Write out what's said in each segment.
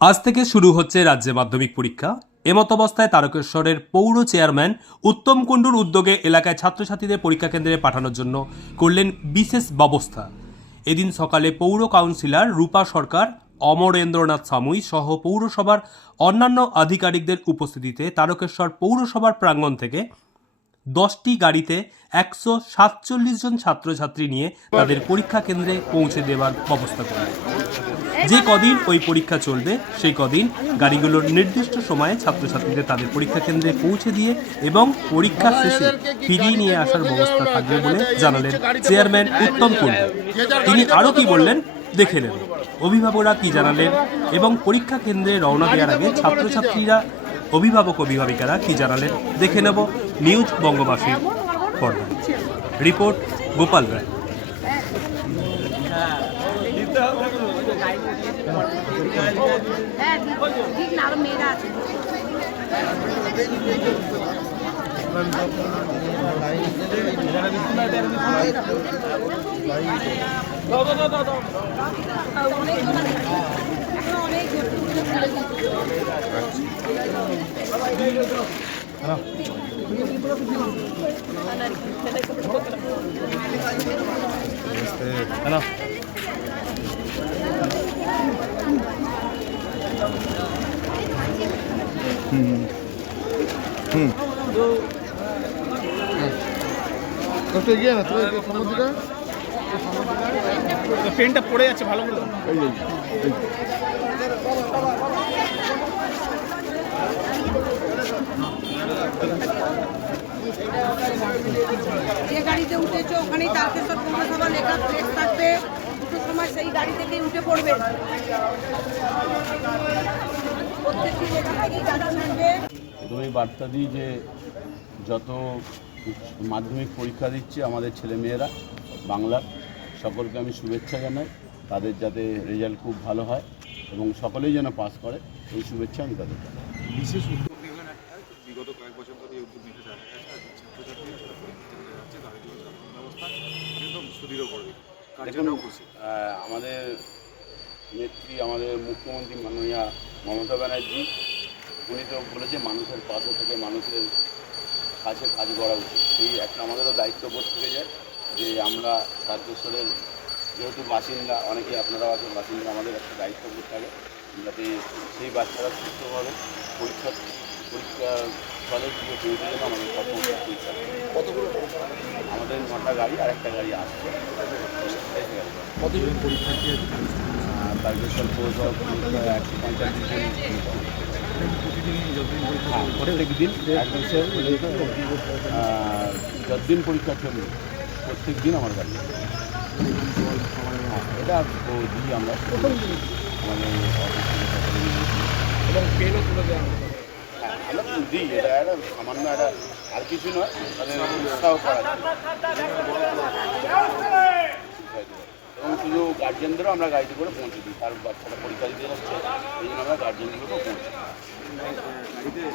আজ থেকে শুরু হচ্ছে রাজ্যে মাধ্যমিক পরীক্ষা। এমতাবস্থায় তারকেশ্বরের পৌর চেয়ারম্যান উত্তম কুণ্ডুর উদ্যোগে এলাকায় ছাত্রছাত্রীদের পরীক্ষা কেন্দ্রে পাঠানোর জন্য করলেন বিশেষ ব্যবস্থা। এদিন সকালে পৌর কাউন্সিলর রূপা সরকার, অমরেন্দ্রনাথ সামুই সহ পৌরসভার অন্যান্য আধিকারিকদের উপস্থিতিতে তারকেশ্বর পৌরসভার প্রাঙ্গণ থেকে 10টি গাড়িতে 147 জন ছাত্রছাত্রী নিয়ে তাদের পরীক্ষা কেন্দ্রে পৌঁছে দেওয়ার ব্যবস্থা করে। যে কদিন ওই পরীক্ষা চলবে সেই কদিন গাড়িগুলোর নির্দিষ্ট সময়ে ছাত্রছাত্রীদের তাদের পরীক্ষা কেন্দ্রে পৌঁছে দিয়ে এবং পরীক্ষা শেষে ফিরিয়ে নিয়ে আসার ব্যবস্থা থাকবে বলে জানালেন চেয়ারম্যান উত্তম কুণ্ডু। তিনি আরও কি বললেন দেখে নেন, অভিভাবকরা কি জানালেন এবং পরীক্ষা কেন্দ্রে রওনা দেওয়ার আগে ছাত্রছাত্রীরা, অভিভাবক অভিভাবিকারা কি জানালেন দেখে নেব নিউজ বঙ্গবাসীর পর্দায়। রিপোর্ট গোপাল রায়। ঠিক না, আরো মেয়েরা আছে। হ্যালো, পেনটা পড়ে যাচ্ছে ভালো করে। যে গাড়িতে উঠেছো ওখানেই তারকেশ্বর পৌরসভা লেখা প্লেস থাকবে, দুটোর সময় সেই গাড়ি থেকেই উঠে পড়বে। প্রত্যেকটি লেখা থেকেই গাড়ি উঠবে। প্রথমেই বার্তা দিই যে যত মাধ্যমিক পরীক্ষা দিচ্ছে আমাদের ছেলেমেয়েরা বাংলার, সকলকে আমি শুভেচ্ছা জানাই। তাদের যাতে রেজাল্ট খুব ভালো হয় এবং সকলেই যেন পাস করে, এই শুভেচ্ছা আমি তাদের জানাই। বিশেষ উদ্যোগ নেবেন একটা, বিগত কয়েক বছর ধরে এই উদ্যোগ নিতে দেখা গেছে। আজ ছাত্রছাত্রীরা যারা পরীক্ষা দিতে যাচ্ছে তাদের জন্য শাসন ব্যবস্থা একদম সুদৃঢ় করবে। কার্যকরও খুশি। আমাদের নেত্রী, আমাদের মুখ্যমন্ত্রী মাননীয়া মমতা ব্যানার্জি, উনি তো বলেছে মানুষের পাশে থেকে মানুষের কাছে কাজ করা উচিত। সেই একটা আমাদেরও দায়িত্ববোধ থেকে যায় যে আমরা তারকেশ্বরের যেহেতু বাসিন্দা, অনেকেই আপনারাও আছেন বাসিন্দা, আমাদের একটা দায়িত্ববোধ থাকে যাতে সেই বাচ্চারা সুস্থভাবে পরীক্ষা ফলে গিয়ে পৌঁছে যেন আমাদের সর্বোচ্চ পরীক্ষা। কতগুলো আমাদের 9টা গাড়ি আর একটা গাড়ি আসছে। কতজন পরীক্ষার্থী আছে? তারকেশ্বর পৌরসভা পরীক্ষা 145 জন। প্রতিদিনই যতদিন পরীক্ষা প্রত্যেক দিন একদম যতদিন পরীক্ষা চলবে প্রত্যেক দিন আমার গাড়ি। এটা দিই আমরা মানে এবং পেনও তুলে দেওয়া হবে। আমরা দিই, এটা একটা সামান্য একটা, আর কিছু নয়, তাদের উৎসাহ করা এবং শুধু গার্জেনদেরও আমরা গাড়িতে করে পৌঁছে দিই। তার বাচ্চাটা পরীক্ষা দিতে যাচ্ছে, এই জন্য আমরা গার্জেনগুলোকেও পৌঁছে দিই।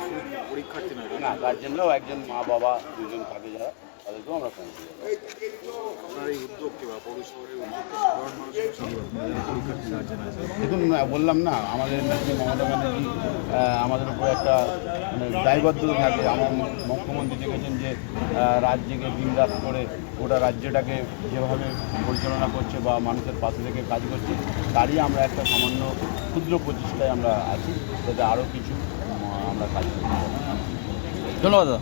পরীক্ষার্থী নয় না, গার্জেনরাও একজন মা বাবা দুজন থাকে যারা, তাদেরকেও আমরা পৌঁছে দিই। আপনার এই উদ্যোগকে বা পৌরশহরের উদ্যোগকে সাধারণ মানুষের পরীক্ষার্থী গার্জেন আছে। দেখুন, বললাম না, আমাদের নেত্রী মমতা ব্যানার্জি আমাদের উপর একটা মানে দায়বদ্ধতা থাকে। আমার মুখ্যমন্ত্রী দেখেছেন যে রাত জেগে দিন রাত করে গোটা রাজ্যটাকে যেভাবে পরিচালনা করছে বা মানুষের পাশে থেকে কাজ করছে, তারই আমরা একটা সামান্য ক্ষুদ্র প্রচেষ্টায় আমরা আছি, যাতে আরও কিছু আমরা কাজ করতে পারি। ধন্যবাদ দাদা।